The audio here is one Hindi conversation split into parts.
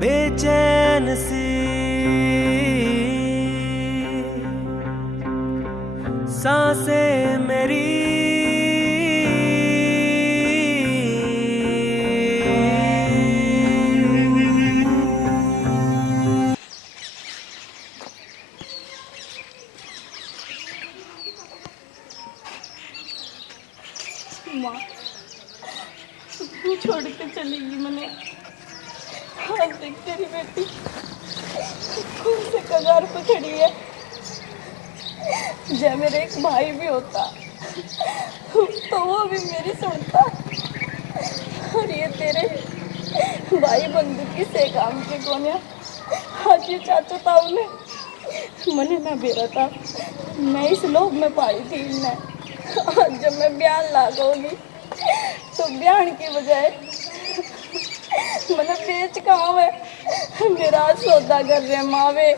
बेचैन सी सांसें मेरी माँ तू छोड़ के चलेगी मैंने आज देख तेरी बेटी खून से कगार पे खड़ी है। जब मेरा एक भाई भी होता तो वो भी मेरी सुनता। और ये तेरे भाई बंदूकी से काम के कोने आज ये चाचा ताऊ ने मने ना बेरा था। मैं इस लोभ में पाई थी इन्हें। आज जब मैं बयान लागोगी तो बयान की बजाय मैंने बेच कहाँ है मेरा सौदा कर रहे मावे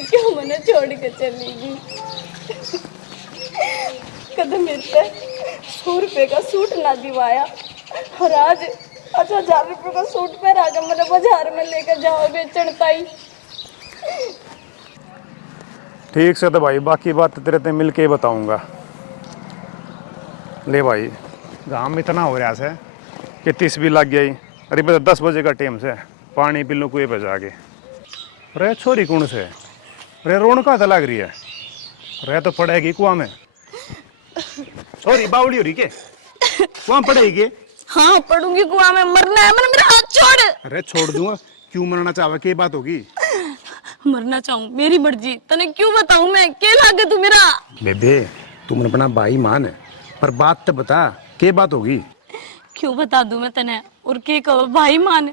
क्यों मैंने छोड़ के चलेगी। कदम मिलते 100 रुपये का सूट ना दिवाया और आज 1000 रुपये का सूट पहरा कर मैंने बाजार में लेकर जाओ बेचन ताई। ठीक से तो भाई बाकी बात तेरे से मिल के ही बताऊंगा। ले भाई घाम इतना हो रहा है कि 30 भी लग गई। अरे बता 10 बजे का टाइम से पानी पी लो कुएं पे जाके। रे छोरी कौन से रे रोन कहाँ से लग रही है। रे तो पड़ेगी कुआं में। छोरी बावड़ी हो रही के कुआं पड़ेगी। हाँ पढ़ूंगी कुआं में मरना है मैंने मेरा हाथ छोड़। अरे छोड़ दूंगा क्यों मरना चाहे क्या बात होगी। मरना चाहूँ मेरी मर्जी तने क्यों बताऊँ मैं क्या लागे तू मेरा। बेबे तुम अपना भाई मान पर बात तो बता क्या बात होगी। क्यों बता दूं मैं तने और के कहो भाई मान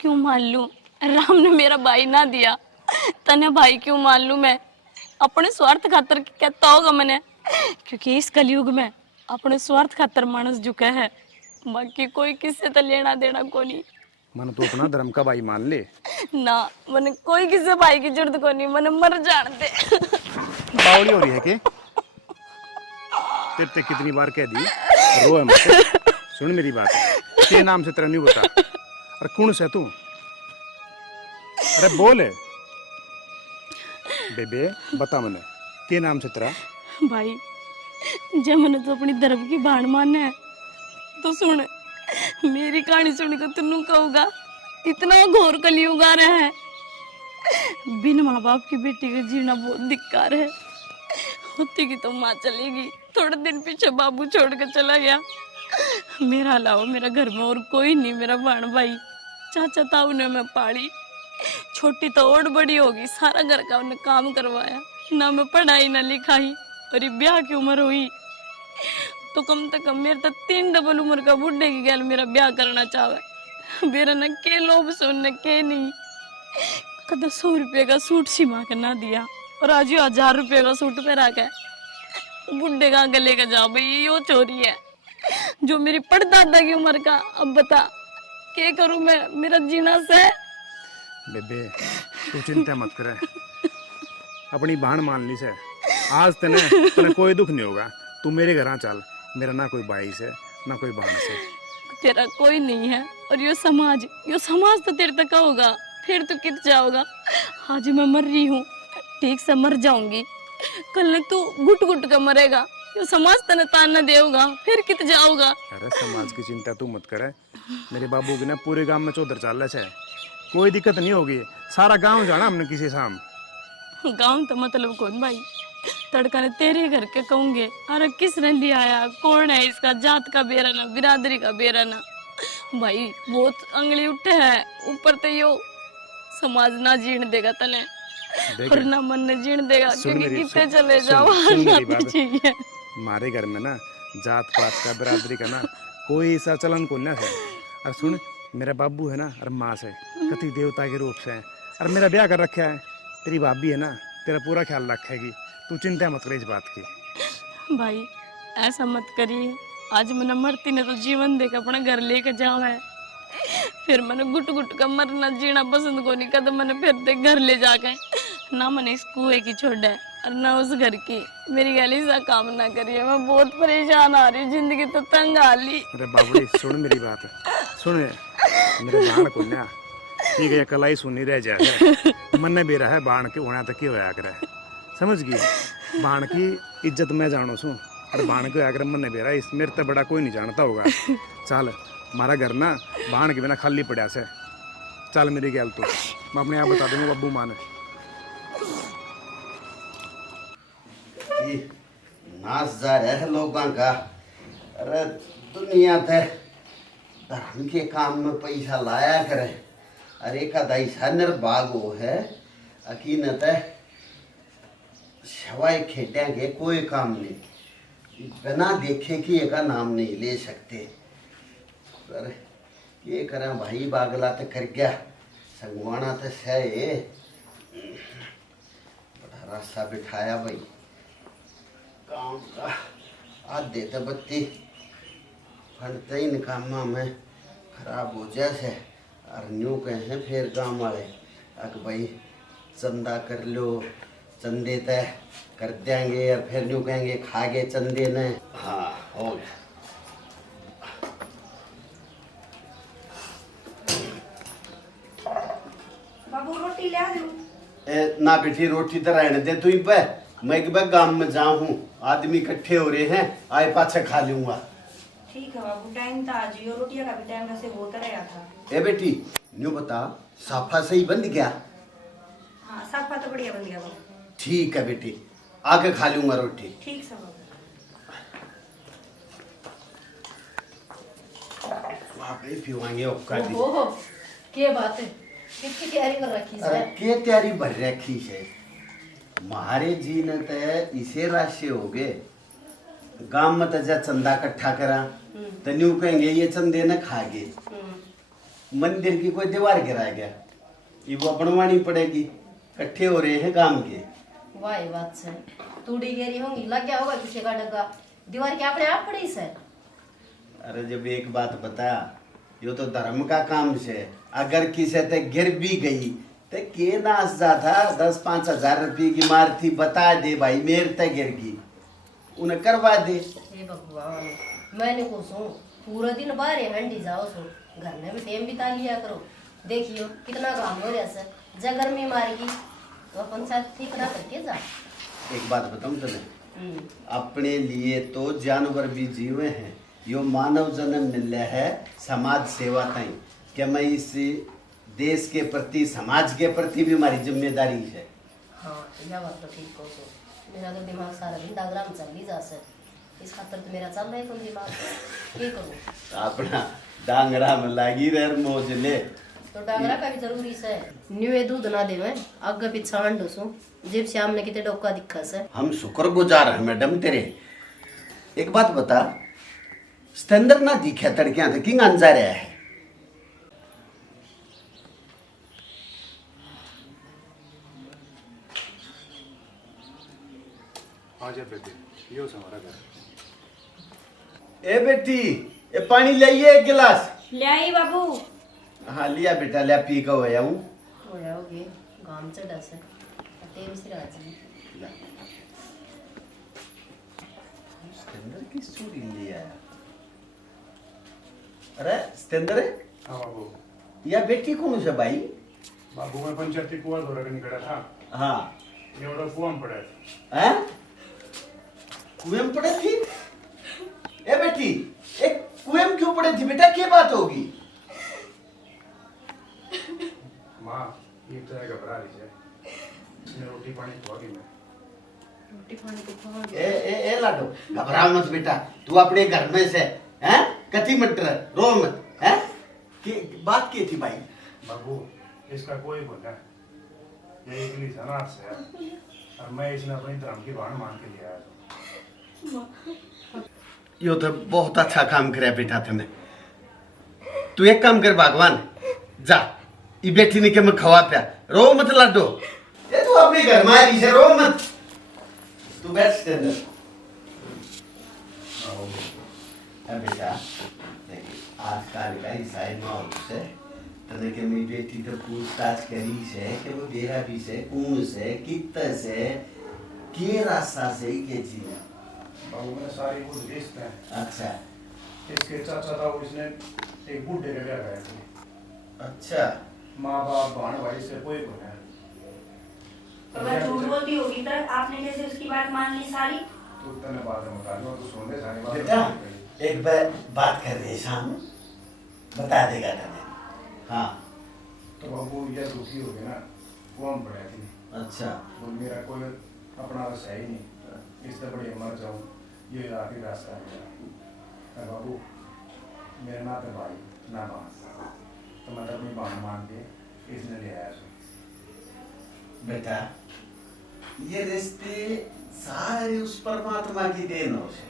क्यों मान लूं। राम ने मेरा भाई ना दिया तने भाई क्यों मान लूं मैं। अपने स्वार्थ खातर कहता होगा मैंने क्योंकि इस कलयुग में अपने स्वार्थ खातर मानस झुका है। बाकी कोई किससे तो लेना देना को नहीं। मन तो अपना धर्म का भाई मान ले ना मैंने कोई किसी भाई की जरूरत को नहीं मैंने मर जान दे। बावड़ी हो रही है के तेरे ते कितनी बार कह दी रो है मत। सुन मेरी बात के नाम से तेरा नहीं बता। अरे कौन से तू अरे बोल बेबे बता मने के नाम से तेरा। भाई जब मैंने तो अपनी धर्म की बाण मानना है तो सुन मेरी कहानी सुनकर तुम कहूँगा इतना घोर कलयुग आ रहा है। बिन माँ बाप की बेटी का जीना बहुत धिक्कार है। होती की तो माँ चलेगी थोड़े दिन पीछे बाबू छोड़ के चला गया। मेरा अलावा मेरा घर में और कोई नहीं। मेरा बाण भाई चाचा ताऊ ने मैं पाली। छोटी तो और बड़ी होगी सारा घर का उन्हें काम करवाया ना मैं पढ़ाई ना लिखाई। और ये ब्याह की उम्र हुई तो कम से कम मेरे तो 3 डबल उम्र का बुढ़े की गैल मेरा ब्याह करना चाहे। मेरा न के लोभ सुनने के नहीं। कदा 100 रुपये का सूट सिमा के ना दिया और आज ये 1000 रुपये का सूट पहरा के बुढ़े का आगे लेकर जाओ भाई यो चोरी है जो मेरी परदादा की उम्र का। अब बता क्या करूं मैं मेरा जीना से। बेबे तू चिंता मत करे अपनी बहन मान ली से आज तेने कोई दुख नहीं होगा। तू मेरे घर आ चल मेरा ना कोई भाई से ना कोई बहन से। तेरा कोई नहीं है और यो समाज तो तेरे तक होगा फिर तू कित जाओगा। आज मैं मर रही हूँ ठीक से मर जाऊंगी कल तू घुट घुट कर मरेगा। यो समाज तने ताना देगा फिर कित जाओगा। अरे समाज की चिंता तू मत करे। मेरे बाबू की ना पूरे गांव में चौधर चाल रहा है कोई दिक्कत नहीं होगी। सारा गांव जाना हमने किसी शाम। गांव तो मतलब कौन भाई तड़का ने तेरे घर के कहूंगे अरे किसने लिया आया कौन है इसका जात का बेराना बिरादरी का बेराना। भाई बहुत अंगली उठे है ऊपर तो यो समाज ना जीण देगा तने और ना मन ने जीण देगा क्योंकि कितने चले जाओ चाहिए। हमारे घर में ना जात पात का बिरादरी का ना कोई ऐसा चलन को ना है। और सुन मेरा बाबू है ना और माँ से कति देवता के रूप से है और मेरा ब्याह कर रखा है। तेरी भाभी है ना तेरा पूरा ख्याल रखेगी। तू चिंता मत कर इस बात की। भाई ऐसा मत करिए आज मैंने मरती ने तो जीवन देकर अपना घर लेकर जाओ है। फिर मैंने गुट गुट का मरना जीना पसंद को नहीं कदम मैंने फिर दे घर ले जाके ना मैंने इस कुएं की छोड़ा है और ना उस घर की। मेरी गली सा काम ना करिए मैं बहुत परेशान आ रही हूँ जिंदगी तो तंग आ ली। अरे बाबड़ी सुन मेरी बात सुन मेरे भाण को ना ठीक है कलाई सुनी रह जाए मन भी रहा है बाण के होना तक की होया करे समझ गई बाण की इज्जत मैं जानो छू और बाण के होया करे मन भी रहा इस मेरे तो बड़ा कोई नहीं जानता होगा चल हमारा घर ना बाण के बिना खाली पड़ा से चल मेरी गैल तू मैं अपने आप बता दूंगा अब्बू माने नाच जा रहा है लोगों का। अरे दुनिया ते धर्म के काम में पैसा लाया करे। अरे का दाइसा निर्भाग हो है अकीनत है सवाई खेटेंगे कोई काम नहीं बिना देखे कि एक नाम नहीं ले सकते। अरे ये करें भाई बागला तो कर गया संगवाना तो सही बड़ा रास्ता बिठाया भाई काम का आज देते बत्ती फंडते इन कामा में खराब हो जैसे और न्यू कहें फिर गाँव वाले अक भाई चंदा कर लो चंदे तय कर देंगे और फिर न्यू कहेंगे खा गए चंदे ने। हाँ हो गया बाबू रोटी ले आ दूं। ना बेटी रोटी तो रहने दे तू पे मैं कि गांव में जाऊँ आदमी इकट्ठे हो रहे हैं आए पाछे खा लूंगा। ठीक है बाबू टाइम था आज और रोटियां का भी टाइम वैसे होता रहा था। ए बेटी न्यू बता साफा सही बंद गया। हाँ साफा तो बढ़िया बन गया बाबू। ठीक है बेटी आके खा लूंगा रोटी। ठीक है बाबू। आप ही पीवाएंगे ओका दी। ओहो क्या बात है कितनी तैयारी कर रखी अरे है के तैयारी भर रखी है महारे जी ने तो इसे राशि हो गए गांव में तो जा चंदा इकट्ठा करा तो न्यू कहेंगे ये चंदे न खा गए मंदिर की कोई दीवार गिरा गया ये वो बनवानी पड़ेगी इकट्ठे हो रहे हैं गांव के। वाह बात से तूड़ी गेरी होंगी लग गया होगा किसी का डगा दीवार के अपने आप पड़ी से। अरे जब एक बात बता यो तो धर्म का काम से अगर किसी ते गिर भी गई तो के नाच जाता 10-5 हजार रुपये की मार थी बता दे भाई मेरे ते गिर गई उन्हें करवा दे। हे भगवान मैंने को सो पूरा दिन बाहर हंडी जाओ सो घर में भी टाइम बिता लिया करो देखियो कितना काम हो रहा है जब गर्मी मारेगी तो अपन साथ ठीक ना करके जा। एक बात बताऊं तुम्हें अपने लिए तो जानवर भी जीवे हैं यो मानव जन्म मिला है समाज सेवा ताई क्या मैं इस देश के प्रति समाज के प्रति भी हमारी जिम्मेदारी है। हाँ यह बात तो ठीक हो सो मेरा तो दिमाग सारा दिन डागराम चल ही जा सर इस खातर तो मेरा चल रहा है दिमाग क्या करूँ अपना डांगरा में लागी रह मौज ले तो डांगरा का भी जरूरी से न्यू दूध ना दे मैं आगे पीछे अंडो सो जीप श्याम ने कितने डोका दिखा से। हम शुक्रगुजार हैं मैडम तेरे। एक बात बता स्टैंडर्ड ना दिखे तड़कियां थे किंग अंजा रहा है। आजा बेटी यो हमारा घर ए बेटी ये पानी लाइए एक गिलास। ले आई बाबू। हाँ लिया बेटा लिया पी का होया हूँ होगे गांव से डस है टेम से राजी स्टैंडर्ड की चूड़ी ले आया। अरे स्टैंडर्ड है हाँ बाबू या बेटी कौन से भाई। बाबू मैं पंचायती कुआ धोरा के निकला था हाँ ये बड़ा कुआ में पड़ा था हैं कुएं में पड़े थी। ए बेटी एक कुएं में क्यों पड़े थी बेटा क्या बात होगी। माँ ये तो है घबरा रही है मैं रोटी पानी खुआगी मैं रोटी पानी को खा ए लाडो घबराओ मत बेटा तू अपने घर में से हैं कथी मत रो मत हैं की बात की थी भाई। बाबू इसका कोई बोला ये एक लिए अनाथ से है और मैं इसने अपनी धर्म की बाण मान के लिया है। यो तो बहुत अच्छा काम करे बेटा तूने। तू एक काम कर भगवान जा ये बेटी ने के मैं खवा पिया रो मत लाडो ये तू अपने घर में आई से रो मत तू बैठ से बेटा आजकल का ईसाई माहौल से तने के मेरी बेटी तो पूछताछ करी से कि वो बेरा भी से कौन से कितना से के रास्ता से के जीना। बाबू मैंने सारी कुछ लिस्ट है। अच्छा इसके चाचा था वो इसने एक बूढ़े के ब्याह कराया था। अच्छा माँ बाप बहन भाई से कोई को है। अगर झूठ बोलती होगी तो आपने कैसे उसकी बात मान ली सारी? तू तने बात बता दो तो सुन ले सारी बात। बेटा एक बात कर दे शाम बता देगा तने। हाँ तो बाबू ये दुखी हो गया ना कौन पड़ा थी। अच्छा वो मेरा कोई अपना तो सही नहीं इससे बड़ी मर जाऊँ ये आखिरी रास्ता है मेरा। बाबू मेरा ना तो भाई ना बहन तो मैं अपनी बहन मान के इसने ले आया। बेटा ये रिश्ते सारे उस परमात्मा की देन हो से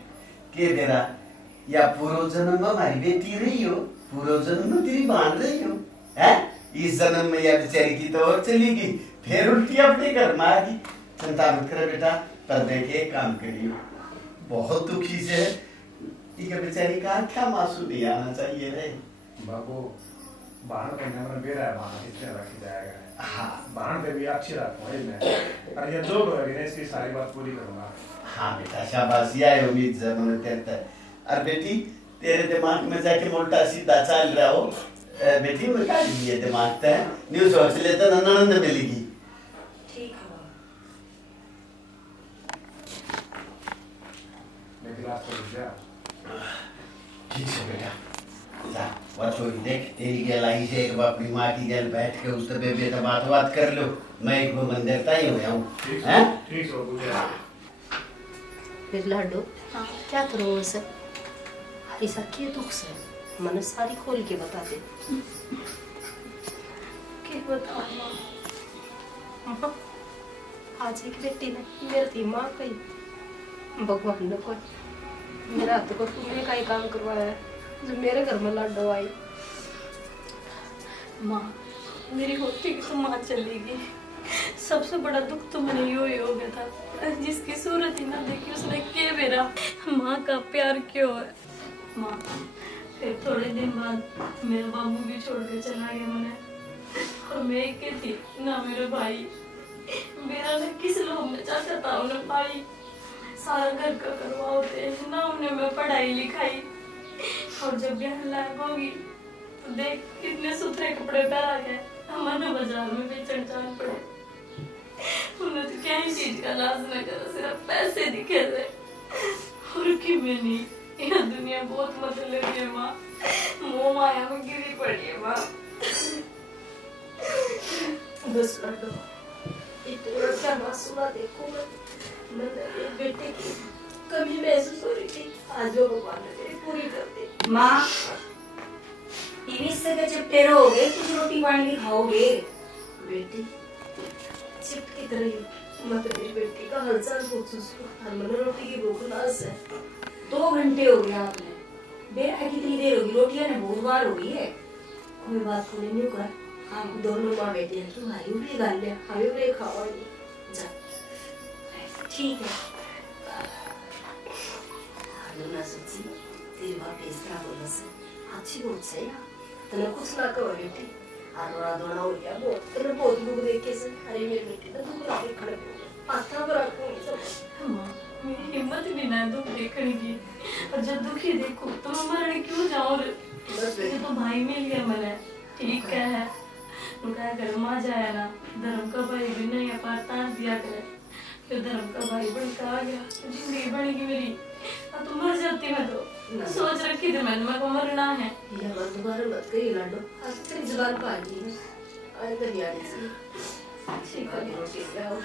के तेरा या पूर्व जन्म में हमारी बेटी रही हो पूर्व जन्म में तेरी बहन रही हो है इस जन्म में या बेचारी की तो और चली गई फिर उल्टी अपने घर में आ गई। चिंता मत कर बेटा पर देखे काम करियो बहुत दुखी से ये बेचारी का क्या मासूम नहीं आना चाहिए रे। बाबू बहन को नंबर बेरा है वहाँ कितने रखी जाएगा। हाँ बहन पे भी अच्छी रखूँ मैं और ये जो करेगी इसकी सारी बात पूरी करूँगा। हाँ बेटा शाबाशी आए उम्मीद जरूर कहता है। और बेटी तेरे दिमाग में जाके उल्टा सीधा चल रहा हो बेटी मैं क्या लिए दिमाग तय न्यू सोच ले तो ननद मिलेगी। ठीक है मैं गिलास तो रुक जा। ठीक है बेटा जा वो छोरी देख तेरी गल आई से एक बार अपनी माँ की गल बैठ के उस पे तो बात कर लो मैं एक वो मंदिर तय हो जाऊँ हैं। ठीक है बुझा। फिर लाडो क्या करो उसे ऐसा क्या दुख से मन सारी खोल के बता दे। क्या बताऊँ माँ? आज एक बेटी ने मेरी थी माँ कही भगवान ने कोई मेरा हाथ को तुमने का ही काम करवाया है जो मेरे घर में लाडो आई। माँ मेरी होती की तो माँ चली गई। सबसे बड़ा दुख तो मैंने यो ही हो गया था जिसकी सूरत ही ना देखी उसने के मेरा माँ का प्यार क्यों है। माँ फिर थोड़े दिन बाद मेरा बाबू भी छोड़ के चला गया मैंने और मैं एक थी ना मेरे भाई मेरा ना किस लोग में चाचा था उन्हें भाई सारा घर का करवाते ना उन्हें मैं पढ़ाई लिखाई और जब ब्याह लायक होगी तो देख कितने सुथरे कपड़े पहना गए हमारे बाजार में बेचन जान पड़े। उन्हें तो क्या ही चीज का नाज न करा सिर्फ पैसे दिखे थे और कि मैं नहीं यह दुनिया बहुत मतलब है माँ मोह माया में गिरी पड़ी है माँ। बस लाडो इतना क्या मासूमा देखो मैंने एक बेटे की कमी महसूस हो रही थी आज वो भगवान ने मेरी पूरी कर दी। माँ इन्हीं से तो चिपटे रहोगे कुछ रोटी पानी भी खाओगे। बेटी चिपकी तरह मत मेरी बेटी का हालचाल पूछ हमने रोटी की भूख नास है। 2 घंटे हो गए आपने बेटा कितनी देर होगी रोटियां ने बहुत बार होगी है। कोई बात को नहीं कर हम दोनों माँ बेटे हैं तुम्हारी भी गाल ले हमें भी खावा नहीं जा ठीक है। ना सच्ची तेरी बात इस तरह बोलने से अच्छी बहुत से यार तने कुछ ना करो बेटी आरोरा दोना हो गया बहुत दुख देख के से अरे मेरी बेटी तो दुख रात खड़े हो आता पर आपको सब माँ मेरी हिम्मत भी ना है दुख देखने की और जब दुखी देखो तो मैं मरने क्यों जाऊँ बस मुझे तो भाई मिल गया मैंने ठीक है उनका घर में जाया ना धर्म का भाई भी नहीं पाता दिया करे फिर धर्म का भाई बनकर आ गया जिंदगी बनेगी मेरी अब तो मर जाती मैं तो सोच रखी थी मैंने मेरे को मरना है। ये बात दोबारा मत करिए लाडो आज तेरी जुबान पर आ गई है आज तो नहीं आनी सी ठीक है रोटी खाओ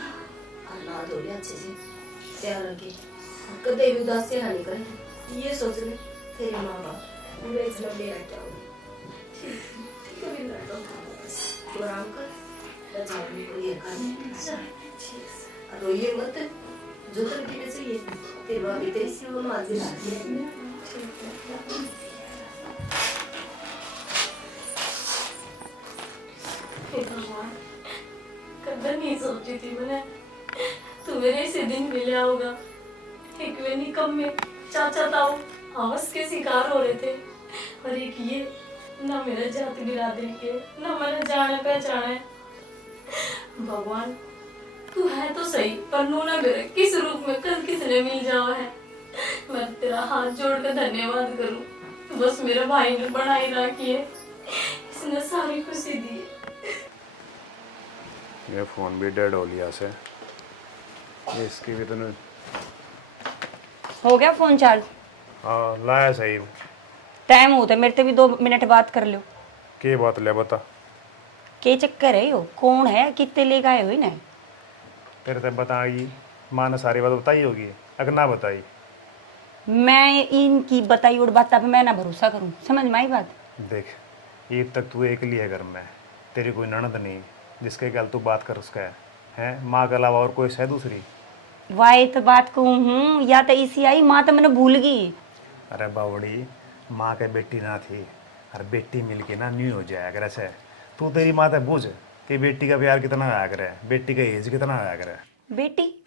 अल्लाह दो ले अच्छे से तैयार रखे कदे भी उदास से नहीं करे ये सोच ले तेरे माँ बाप पूरे इसमें ले आके आओगे ठीक है लाडो तो आराम कर बच्चा भी को ये कर ठीक और रोइए मत जो तर के चाहिए तेरे बाप तेरी सेवा में हाजिर आ गई ठीक है। हे भगवान कदर नहीं सोची थी मैंने तू मेरे ऐसे दिन मिले होगा एक वे निकम्मे चाचा ताऊ हवस के शिकार हो रहे थे और एक ये ना मेरे जाति बिरादरी के ना मैंने जाने पहचाने। भगवान तू है तो सही पर नू ना मेरे किस रूप में कल किसने मिल जावा है मैं तेरा हाथ जोड़ कर धन्यवाद करूं बस मेरे भाई ने बनाई रखी है इसने सारी खुशी दी ये फ़ोन भी डेड हो लिया से, ये इसकी भी तो नहीं। हो गया फोन चार्ज? हाँ लाया सही। टाइम होता है, मेरे से भी 2 मिनट बात कर लो। के बात ले बता। के चक्कर है यो? कौन है, कितने लेके आए हो इन्हें? तेरे से बताई माँ ने सारी बात बताई होगी, अगर ना बताई। मैं इनकी बताई और बात पे मैं ना भरोसा करूं, समझ में आई बात? देख ईद तक तू अकेली है घर में, तेरी कोई ननद नहीं जिसके गल तू बात कर उसका है माँ के अलावा और कोई है दूसरी? वाई तो बात कहूँ हूँ, या तो इसी आई माँ तो मैंने भूल गई। अरे बावड़ी, माँ के बेटी ना थी, और बेटी मिल के ना न्यू हो जाया करे से। तू तेरी माँ से पूछ कि बेटी का प्यार कितना आया करे, बेटी का एज कितना आया करे। बेटी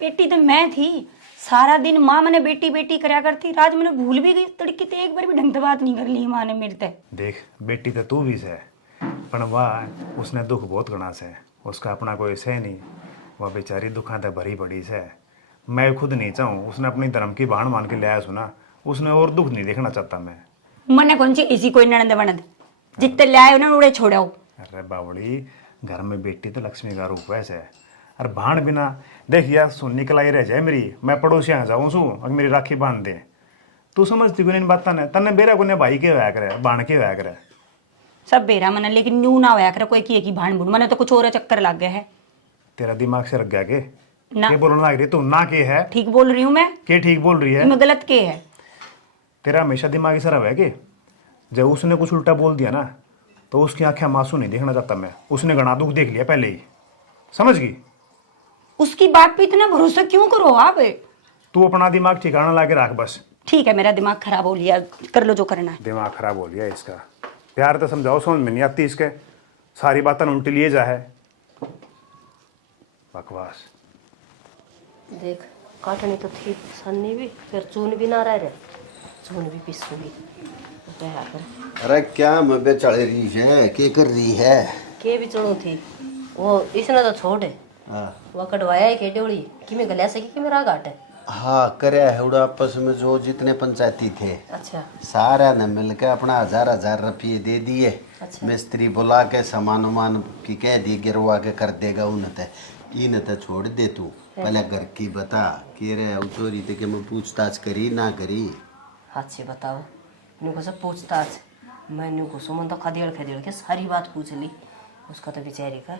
बेटी तो मैं थी, सारा दिन माँ मैंने बेटी बेटी कराया करती, राज मैंने भूल भी गई। तड़की तो एक बार भी ढंग से बात नहीं कर ली माँ ने मेरे से। देख बेटी तो तू भी से, पर वाह उसने दुख बहुत गणा से, उसका अपना कोई से नहीं, वह बेचारी दुखा तो भरी पड़ी से। मैं खुद नहीं चाहूँ, उसने अपनी धर्म की बाण मान के लिया सुना, उसने और दुख नहीं देखना चाहता मैं। मने कौन सी ऐसी कोई ननद वनद, जितने ले आए ना उड़े छोड़ाओ। अरे बावड़ी, घर में बेटी तो लक्ष्मी का रूप है। अरे भाण बिना देख यार सुन निकल आई रह जाए मेरी, मैं पड़ोसी आ जाऊँ सू अगर मेरी राखी बांध दे। तू समझती को इन बात ने तन्ने बेरा को भाई के होया करे, बाण के होया करे। सब बेरा मना, लेकिन न्यू ना होया करे कोई की भाण भूण, मने तो कुछ और चक्कर लग गया है। तेरा दिमाग से रख गया के? ना के बोलने लग रही तू? ना के है? ठीक बोल रही हूँ मैं? के ठीक बोल रही है? मैं गलत के है? तेरा हमेशा दिमाग इस तरह है कि जब उसने कुछ उल्टा बोल दिया ना तो उसकी आंखें मासूम नहीं देखना चाहता मैं। उसने गणा दुख देख लिया पहले ही, समझ गई? उसकी बात पे इतना भरोसा क्यों करो आप? तू अपना दिमाग ठिकाना ला के रख बस। ठीक है, मेरा दिमाग खराब हो लिया, कर लो जो करना है। दिमाग खराब हो गया इसका, प्यार तो समझाओ, समझ में नहीं आती इसके, सारी बातें उल्टी लिए जा है, बकवास। देख काटनी तो थी सन्नी भी, फिर चून भी ना रहे, चून भी पिसूंगी। क्या कर अरे क्या मबे चढ़ रही है, के कर रही है? के भी चढ़ो थी वो, इसने तो छोड़ है। हाँ वो कटवाया है के डोली कि मैं गला सकी कि मेरा घाट है। हाँ करे है उड़ा आपस में जो जितने पंचायती थे अच्छा सारा ने मिलकर अपना 1000 रुपये दे दिए। अच्छा। मिस्त्री बुला के सामान वामान की कह दी गिरवा के कर देगा उन्हें, इन तो छोड़ दे तू। पहले घर की बता कि रे चोरी थे कि मैं पूछताछ करी ना करी? हाथ से बताओ न्यू को सब पूछताछ, मैं न्यू को सुमन तो खदेड़ खदेड़ के सारी बात पूछ ली। उसका तो बेचारी का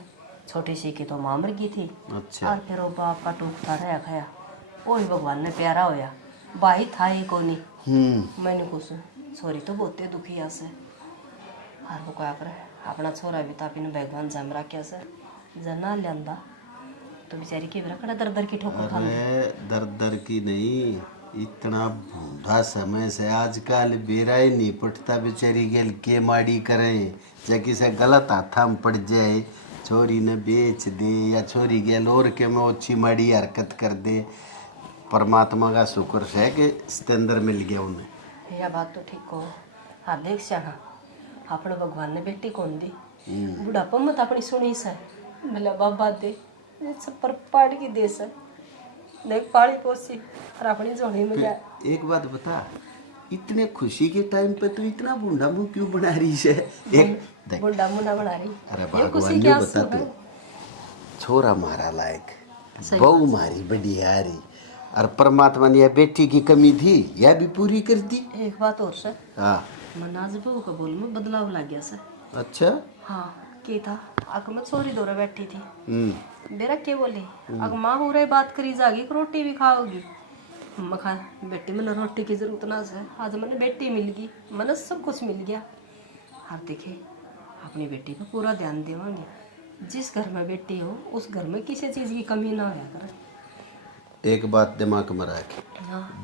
छोटी सी की तो माँ मर गई थी। अच्छा। और फिर वो बाप का टूक था रहा खाया, वही भगवान ने प्यारा होया, भाई था ही को नहीं। मैंने कुछ छोरी तो बहुत दुखी है से, और वो क्या करे अपना छोरा भी तापी ने भगवान जम रखा से, जना लिया तो बेचारी की बड़ा दर दर की ठोकर खा। अरे दर दर की नहीं, इतना बूढ़ा समय से आजकल बेरा ही नहीं पटता बेचारी गेल के माड़ी करे, जबकि से गलत हाथा में पड़ जाए, छोरी ने बेच दे या छोरी गेल और के में अच्छी माड़ी हरकत कर दे। परमात्मा का शुक्र है कि इसके अंदर मिल गया उन्हें। यह बात तो ठीक हो। हाँ देख श्याना, अपने भगवान ने बेटी कौन दी, बुढ़ापा मत अपनी सुनी से भला बाबा दे सब पर पाड़ की दे से देख पाड़ी पोसी और अपनी जोड़ी में जाए। एक बात बता, इतने खुशी के टाइम पे तू इतना बूढ़ा मुंह क्यों बना रही है? एक देख, बुढ़ा मुंडा बना रही। अरे ये खुशी भगवान ने क्या बता तू, छोरा मारा लायक, बहू मारी बढ़िया रही, और परमात्मा ने यह बेटी की कमी थी यह भी पूरी कर दी। एक बात और सर, हाँ मनाज बहू का बोल में बदलाव लग गया सर। अच्छा। हाँ की था अग मैं छोरी दौरा बैठी थी, मेरा क्या बोली अग माँ हो रही बात करी जागी रोटी भी खाओगी। मखा बेटी मैंने रोटी की जरूरत ना से, आज मैंने बेटी मिल गई, मैंने सब कुछ मिल गया। आप देखे अपनी बेटी पर पूरा ध्यान देवांगे, जिस घर में बेटी हो उस घर में किसी चीज़ की कमी ना होया करे। एक बात दिमाग में रख,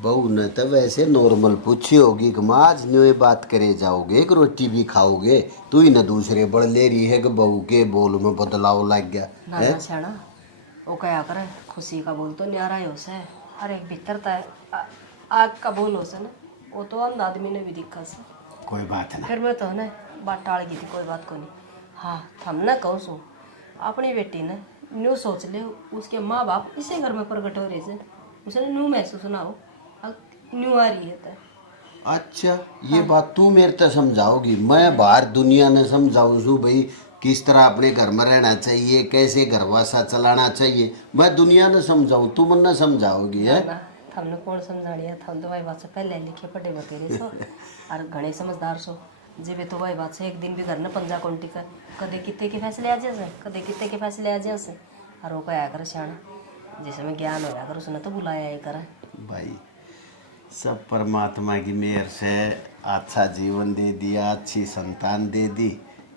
बहू ने तो वैसे नॉर्मल पूछी होगी कि माँ आज न्यू बात करे जाओगे कि रोटी भी खाओगे, तू ही न दूसरे बड़ ले रही है कि बहू के बोल में बदलाव लग गया है। ना छाना वो क्या करे, खुशी का बोल तो न्यारा ही हो से, अरे भीतर तो आग का बोल हो से ना, वो तो अंध आदमी ने भी दिखा से। कोई बात ना। फिर मैं तो ना बात टाल गई थी, कोई बात को नहीं। हाँ हम ना कहूँ सो अपनी बेटी ने न्यू सोच ले, उसके माँ बाप इसी घर में प्रकट हो रहे थे, उसने न्यू महसूस ना हो न्यू आ रही है तो। अच्छा ये बात तू मेरे तक समझाओगी, मैं बाहर दुनिया ने समझाऊँ सू भाई किस तरह अपने घर में रहना चाहिए, कैसे घरवासा चलाना चाहिए। मैं दुनिया ने समझाऊं, तुम न समझाओगी है। हमने कौन समझा दिया था, तो भाई बात से पहले लिखे पढ़े बतेरे सो और घने समझदार सो जे तो भाई बात से एक दिन भी घर ने पंजा कौन टिका कदे कितने के फैसले आ जाए कदे कितने के फैसले आ जाए और वो कहा कर सियाणा जिसमें ज्ञान होया कर उसने तो बुलाया ही कर। भाई सब परमात्मा की मेहर से अच्छा जीवन दे दिया, अच्छी संतान दे दी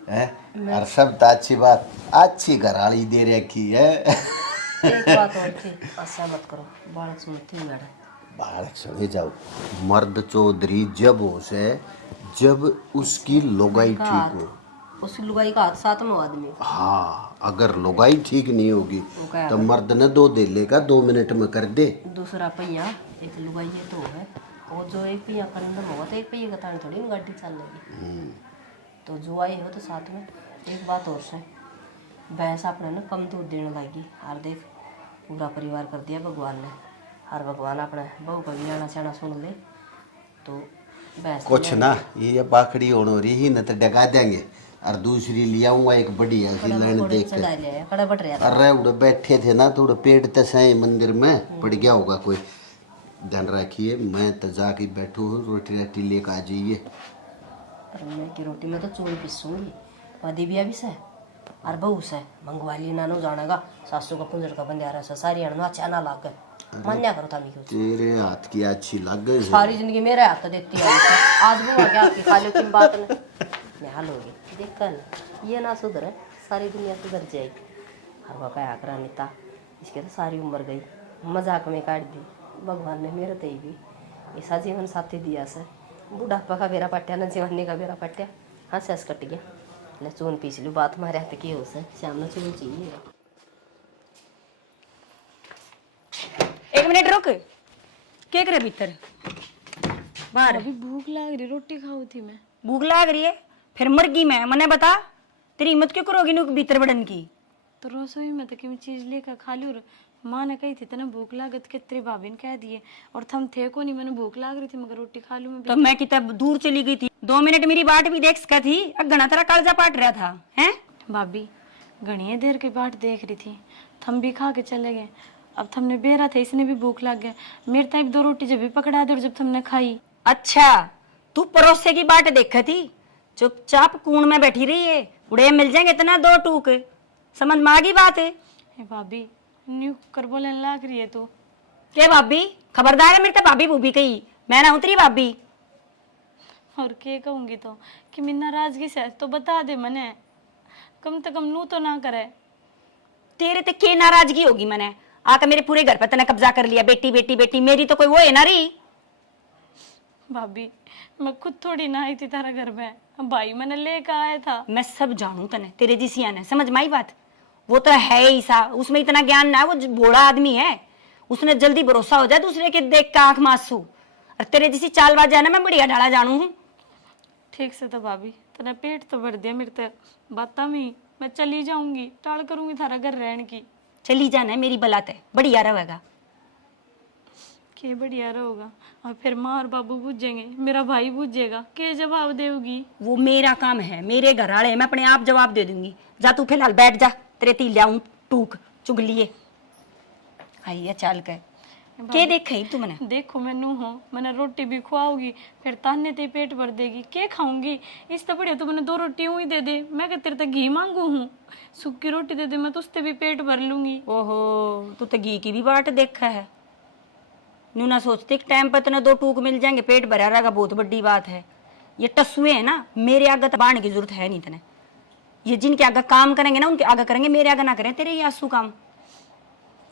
है, और सब तो अच्छी बात अच्छी घराली दे रखी है। एक बात और थी, ऐसा मत करो बालक सुनती हूँ मैडम। बालक सुने जाओ, मर्द चौधरी जब हो से जब उसकी लुगाई ठीक हो। उसकी लुगाई का हाथ साथ में आदमी। हाँ, अगर लुगाई ठीक नहीं होगी क्या तो मर्द ने 2 दे लेगा, 2 मिनट में कर दे। दूसरा पहिया एक लुगाई है तो है, और जो एक पहिया कंडम होगा तो एक पहिया का तान थोड़ी ना गाड़ी चलेगी। तो जो आई हो तो साथ में एक बात और से भैंस अपने ने कम दूध देने लगी और देख पूरा परिवार कर दिया भगवान ने, और भगवान अपने बहू का भी आना चाहना सुन ले तो भैंस कुछ ना ये बाखड़ी होनो रही ही न तो डगा देंगे, और दूसरी लिया आऊंगा एक बढ़िया सी लाइन देख चढ़ा लिया खड़ा बट रहा था। अरे उड़े बैठे थे ना, थोड़ा पेट तो सही मंदिर में पड़ गया होगा कोई। ध्यान रखिए, मैं तो जाके बैठू हूँ, रोटी रोटी लेकर आ जाइए। पर मैं की रोटी में तो चूड़ी पीसूंगी पदी भी अभी से और बहू से मंगवा ली ना नो जानेगा सासू का पुंजर का बंदे आ रहा सारी अड़ना अच्छा ना लाग गए मन्या करो था क्यों तेरे हाथ की अच्छी लग गई सारी जिंदगी मेरे हाथ तो देती है आज वो आ गया आपकी खाली की बात ने निहाल होगी देख कर ये ना सुधरे सारी दुनिया सुधर जाएगी। और वह क्या करा नीता इसके तो सारी उम्र गई मजाक में काट दी भगवान ने मेरे ते भी ऐसा जीवन साथी दिया से बुढ़ापा का बेरा पट्या ना जवानी का बेरा पट्या हाँ सस कट गया ले चून पीस लू बात मारे हाथ की हो से शाम में चून चाहिए। एक मिनट रुक, क्या करे भीतर बाहर? अभी भूख लग रही, रोटी खाऊ थी मैं। भूख लाग रही है फिर मर गई मैं, मने बता तेरी हिम्मत क्यों करोगी नु भीतर बढ़न की? तो रसोई में तो कि चीज लेकर खा लूँ। माँ ने कही थी तना भूख लागत के तेरे भाभी ने कह दिए और थम थे को नहीं, मैंने भूख लाग रही थी मगर रोटी खा लूँ मैं। तो मैं कितना दूर चली गई थी, 2 मिनट मेरी बाट भी देख सका थी, घना तेरा कालजा पाट रहा था हैं? भाभी घनी देर के बाट देख रही थी, थम भी खा के चले गए। अब थमने बेरा था इसने भी भूख लग गया, मेरे टाइप 2 रोटी जब भी पकड़ा दे और जब थमने खाई। अच्छा तू पड़ोसे की बाट देखा थी, चुपचाप कूण में बैठी रही है, उड़े मिल जाएंगे इतना 2 टूक, समझ में आ गई बात है? भाभी न्यू कर बोलने लग रही है तो क्या भाभी? खबरदार है मेरी तो भाभी भूभी कही, मैं ना उतरी भाभी। और के कहूंगी तो कि मैं नाराजगी से तो बता दे मने, कम से कम नू तो ना करे। तेरे ते के नाराजगी होगी? मैंने आकर मेरे पूरे घर पर तने कब्जा कर लिया, बेटी बेटी बेटी, मेरी तो कोई वो है ना रही। भाभी मैं खुद थोड़ी ना आई थी तारा घर में, भाई मैंने लेकर आया था। मैं सब जानू तने, तेरे जैसी है ना, समझ में आई बात? वो तो है ही सा, उसमें इतना ज्ञान ना, वो भोला आदमी है, उसने जल्दी भरोसा हो जाए दूसरे के देख का आंख मासू, और तेरे जैसी चालबाज है ना मैं बढ़िया डाला जानू हूँ। ठीक से तो भाभी तेरा पेट तो भर दिया मेरे तो बाता में, मैं चली जाऊंगी, टाल करूंगी थारा घर रहने की। चली जाना है मेरी बलात है, बढ़िया रहेगा। के बढ़िया रहोगा और फिर माँ और बाबू पूछेंगे, मेरा भाई पूछेगा, के जवाब देगी? वो मेरा काम है, मेरे घर आड़े, मैं अपने आप जवाब दे दूंगी। जा तू फिलहाल बैठ जा, तेरे ती लियाऊं टूक चुगलिए आइया चाल के के देख तू मैंने? देखो मैं नू हूँ, मैंने रोटी भी खुआऊगी फिर ताने ते पेट भर देगी, के खाऊंगी? इस तो बढ़िया तो मैंने 2 रोटी ही दे दे, मैं क्या तेरे तक घी मांगू हूँ? सूखी रोटी दे दे, मैं तो उससे भी पेट भर लूंगी। ओहो तू तो घी की भी बाट देखा है, नू ना सोचते टाइम पर तना 2 टूक मिल जाएंगे, पेट भरा रहेगा, बहुत बड़ी बात है। ये टसुए है ना, मेरे आगे बाढ़ की जरूरत है नहीं तने, ये जिनके आगे काम करेंगे ना उनके आगे करेंगे, मेरे आगे ना करें तेरे ये आंसू काम।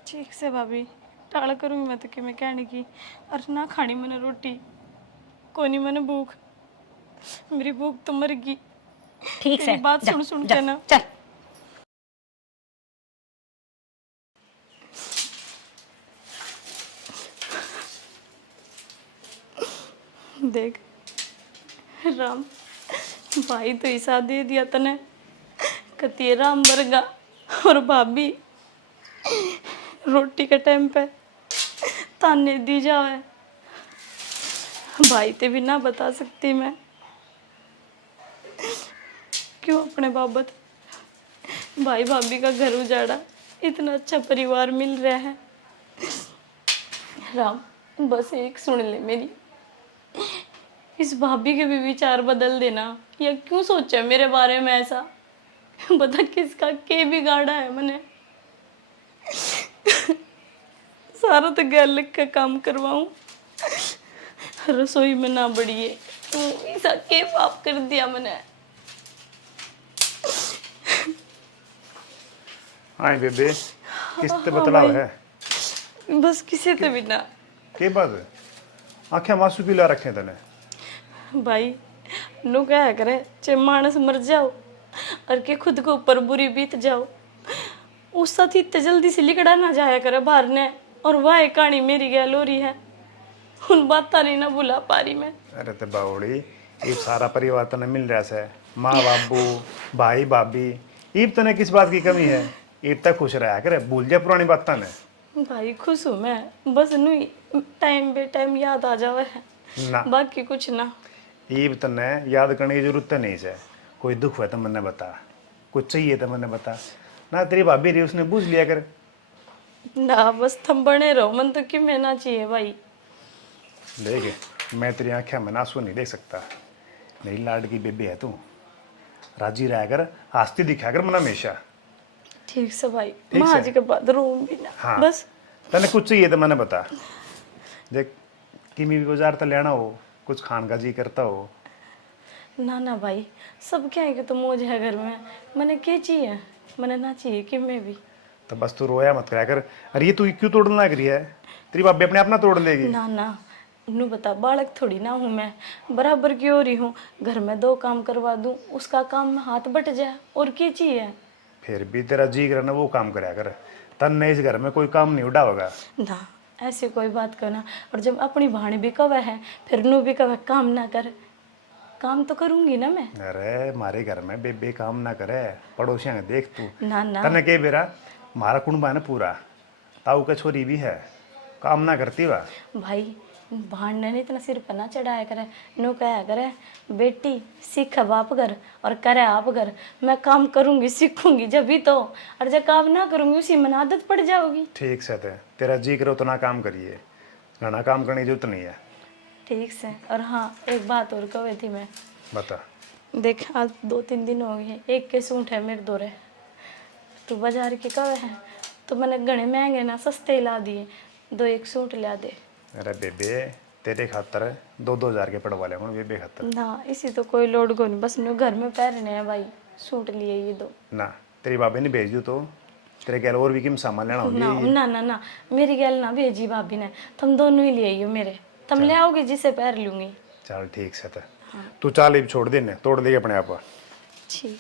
ठीक से भाभी टाल करूंगी मैं तो कि मैं कहने की, और ना खानी मैंने रोटी कोई नहीं, मैंने भूख, मेरी भूख तो मर गई। ठीक से बात जा, सुन सुन जा, के ना चल। देख राम भाई तो ऐसा दे दिया तने कती राम बरगा, और भाभी रोटी के टाइम पे ताने दी जावे, भाई ते भी ना बता सकती मैं क्यों अपने बाबत भाई भाभी का घर उजाड़ा, इतना अच्छा परिवार मिल रहा है। राम, बस एक सुन ले मेरी, इस भाभी के भी विचार बदल देना। या क्यों सोचा मेरे बारे में ऐसा? बता किसका के बिगाड़ा है मैंने? सारा तो घर लग का काम करवाऊं, रसोई में ना बढ़िए तू ऐसा के पाप कर दिया मैंने। हाँ बेबे, किसते बतलाव है? बस किसी ते भी ना। के बात है? आंखें मासू पिला रखे तने। भाई नु क्या करे, चे मानस मर जाओ और के खुद को ऊपर बुरी बीत जाओ, उस साथ इतने जल्दी से लिकड़ा ना जाया करे बाहर ने। और वह कहानी मेरी गैल हो रही है, उन बात नहीं ना भुला पा रही मैं। अरे ते बावड़ी, ये सारा परिवार तने मिल रहा है, माँ बाबू भाई भाभी, ईब तने किस बात की कमी है? ईब तक खुश रहा करे, भूल जा पुरानी बात तने। भाई खुश हूँ मैं, बस नु टाइम बे टाइम याद आ जावे है, ना बाकी कुछ ना। ईब तने याद करने की जरूरत नहीं है। कोई दुख हुआ तो मैंने बता, कुछ चाहिए तो मैंने बता ना। तेरी भाभी रही, उसने पूछ लिया कर ना। बस थम बने रहो, मन तो क्यों मैं ना चाहिए भाई। देख, मैं तेरी आंखें में आंसू नहीं देख सकता। मेरी लाडकी बेबी है तू, राजी रहा कर, हंसती दिखा कर मन हमेशा। ठीक से भाई, ठीक मैं से। आज के बाद रोऊंगी ना। हाँ। बस तने कुछ चाहिए तो मैंने बता। देख, किमी भी बाजार तो लेना हो, कुछ खान का जी करता हो। ना ना भाई, सब क्या है कि तो मौज है घर में, मैंने क्या चाहिए? मैंने ना चाहिए कि मैं भी। तो बस तू रोया मत करा कर। अरे ये तू क्यों तोड़ना लग रही है? तेरी भाभी अपने आप ना तोड़ लेगी। ना ना, नू बता, बालक थोड़ी ना हूँ मैं, बराबर की हो रही हूँ। घर में 2 काम करवा दूँ, उसका काम में हाथ बट जाए, और क्या चाहिए? फिर भी तेरा जी करना वो काम कराया कर। तन्ने इस घर में कोई काम नहीं उड़ा होगा ना, ऐसी कोई बात करना। और जब अपनी भाणी भी कवे है, फिर नू भी कवे काम ना कर, काम तो करूंगी ना मैं। अरे मारे घर में बेबे काम ना करे, पड़ोसियां के देख तू। ना ना तने के बेरा मारा कुंबा है ना पूरा, ताऊ का छोरी भी है, काम ना करती वा। भाई, भांडने ने इतना सिर पर ना चढ़ाया करे। नो कहा करे, बेटी सीख बाप घर और करे आप घर। मैं काम करूंगी, सीखूंगी जब भी तो, और जब काम ना करूंगी उसी में आदत पड़ जाओगी। ठीक से ते, तेरा जी करे उतना काम करिए, घना काम करने की जरूरत नहीं है। ठीक से। और हाँ, एक बात और कही थी मैं। बता। देख, आज 2-3 दिन हो गए, एक के सूट है मेरे दोरे, तो बाजार के कवे हैं, तो मैंने घने महंगे ना सस्ते ला दिए, 2-1 सूट ला दे। अरे बेबे, तेरे खातर 2-2 हजार के पड़वा ले बेबे खातर। ना, इसी तो कोई लोड को नहीं, बस न्यू घर में पहनने हैं भाई, सूट लिए ये 2। ना, तेरी भाभी ने भेज दू तो तेरे गैल और भी किम सामान लेना ना होगी। ना ना ना, मेरी गैल ना भेजी भाभी ने, तुम दोनों ही ले आइयो मेरे, तुम ले आओगे जिसे पहन लूंगी। चल ठीक से ते, तू चाल छोड़ देने, तोड़ देगी अपने आप। ठीक।